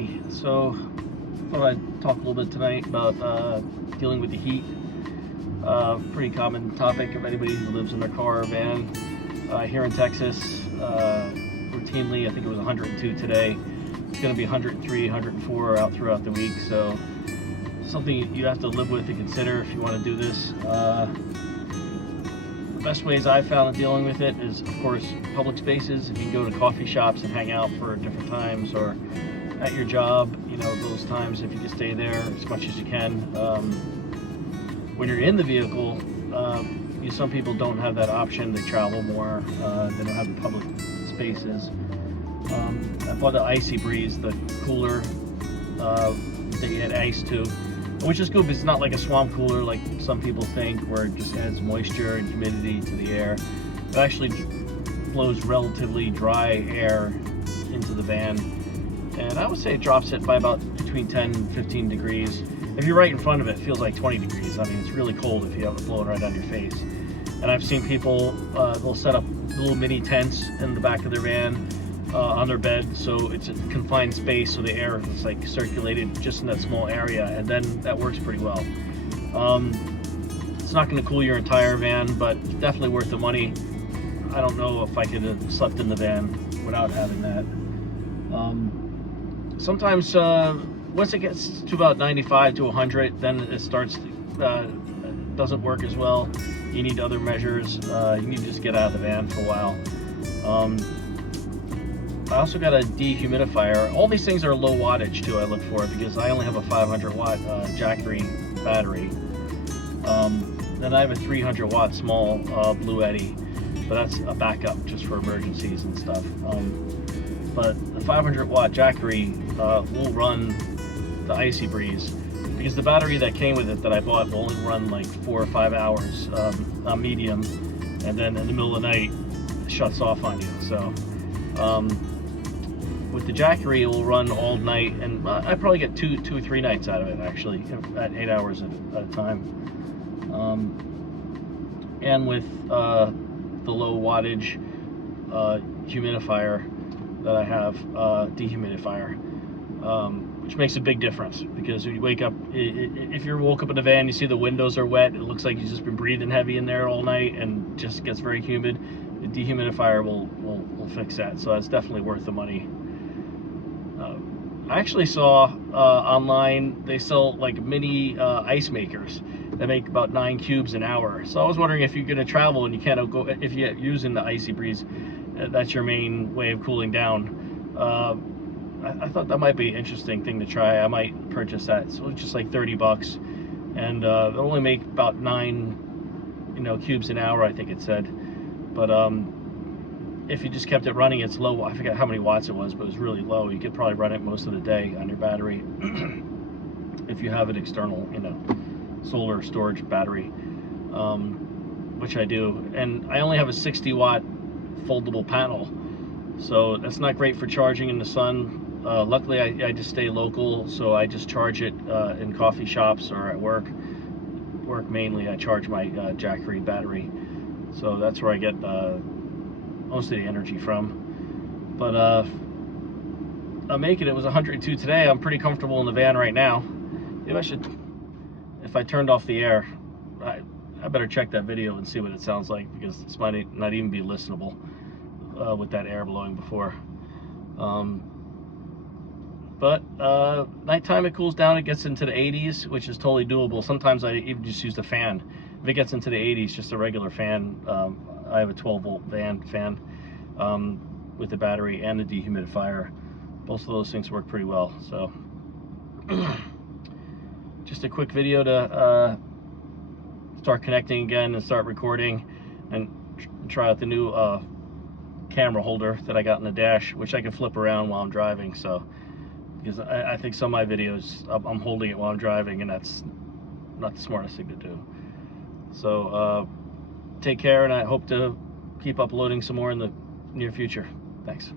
Hey, so I thought I'd talk a little bit tonight about dealing with the heat. Pretty common topic of anybody who lives in their car or van. Here in Texas, routinely, I think it was 102 today. It's going to be 103, 104 out throughout the week. So something you have to live with and consider if you want to do this. The best ways I've found of dealing with it is, of course, public spaces. If you can go to coffee shops and hang out for different times, or at your job, you know, those times, if you can stay there as much as you can. When you're in the vehicle, some people don't have that option. They travel more. They don't have the public spaces. I bought the Icy Breeze, the cooler that you add ice to, which is good, but it's not like a swamp cooler like some people think, where it just adds moisture and humidity to the air. It actually blows relatively dry air into the van, and I would say it drops it by about between 10 and 15 degrees. If you're right in front of it, it feels like 20 degrees. I mean, it's really cold if you have it blowing right on your face. And I've seen people, they'll set up little mini tents in the back of their van, on their bed, so it's a confined space, so the air is like circulated just in that small area, and then that works pretty well. It's not going to cool your entire van, but it's definitely worth the money. I don't know if I could have slept in the van without having that. Sometimes once it gets to about 95 to 100, then it starts doesn't work as well. You need other measures. You need to just get out of the van for a while. I also got a dehumidifier. All these things are low wattage too, I look for, because I only have a 500 watt Jackery battery. Then I have a 300 watt small Blue Eddy, but that's a backup just for emergencies and stuff. But the 500 watt Jackery will run the Icy Breeze, because the battery that came with it that I bought will only run like 4 or 5 hours on medium, and then in the middle of the night it shuts off on you. So with the Jackery, it will run all night, and I probably get two or three nights out of it, actually, at 8 hours at a time. And with the low wattage humidifier that I have, dehumidifier, which makes a big difference, because when you wake up, if you're woke up in a van, you see the windows are wet, it looks like you've just been breathing heavy in there all night and just gets very humid. The dehumidifier will fix that, so that's definitely worth the money. I actually saw online they sell like mini ice makers that make about 9 cubes an hour. So I was wondering, if you're going to travel and you can't go, if you're using the Icy Breeze, that's your main way of cooling down. I thought that might be an interesting thing to try. I might purchase that. So it's just like 30 bucks, and it'll only make about 9 cubes an hour, I think it said. But if you just kept it running, it's low. I forget how many watts it was, but it was really low. You could probably run it most of the day on your battery if you have an external, solar storage battery, which I do. And I only have a 60 watt foldable panel, so that's not great for charging in the sun. Luckily, I just stay local, so I just charge it in coffee shops or at work. Work mainly, I charge my Jackery battery, so that's where I get most of the energy from. But I'm making it was 102 today. I'm pretty comfortable in the van right now. Maybe I should, if I turned off the air, I better check that video and see what it sounds like, because this might not even be listenable with that air blowing before. But nighttime it cools down, it gets into the 80s, which is totally doable. Sometimes I even just use the fan. If it gets into the 80s, just a regular fan. I have a 12 volt van fan with the battery and the dehumidifier. Both of those things work pretty well. So just a quick video to start connecting again and start recording, and try out the new camera holder that I got in the dash, which I can flip around while I'm driving. So, because I think some of my videos I'm holding it while I'm driving, and that's not the smartest thing to do. So take care, and I hope to keep uploading some more in the near future. Thanks.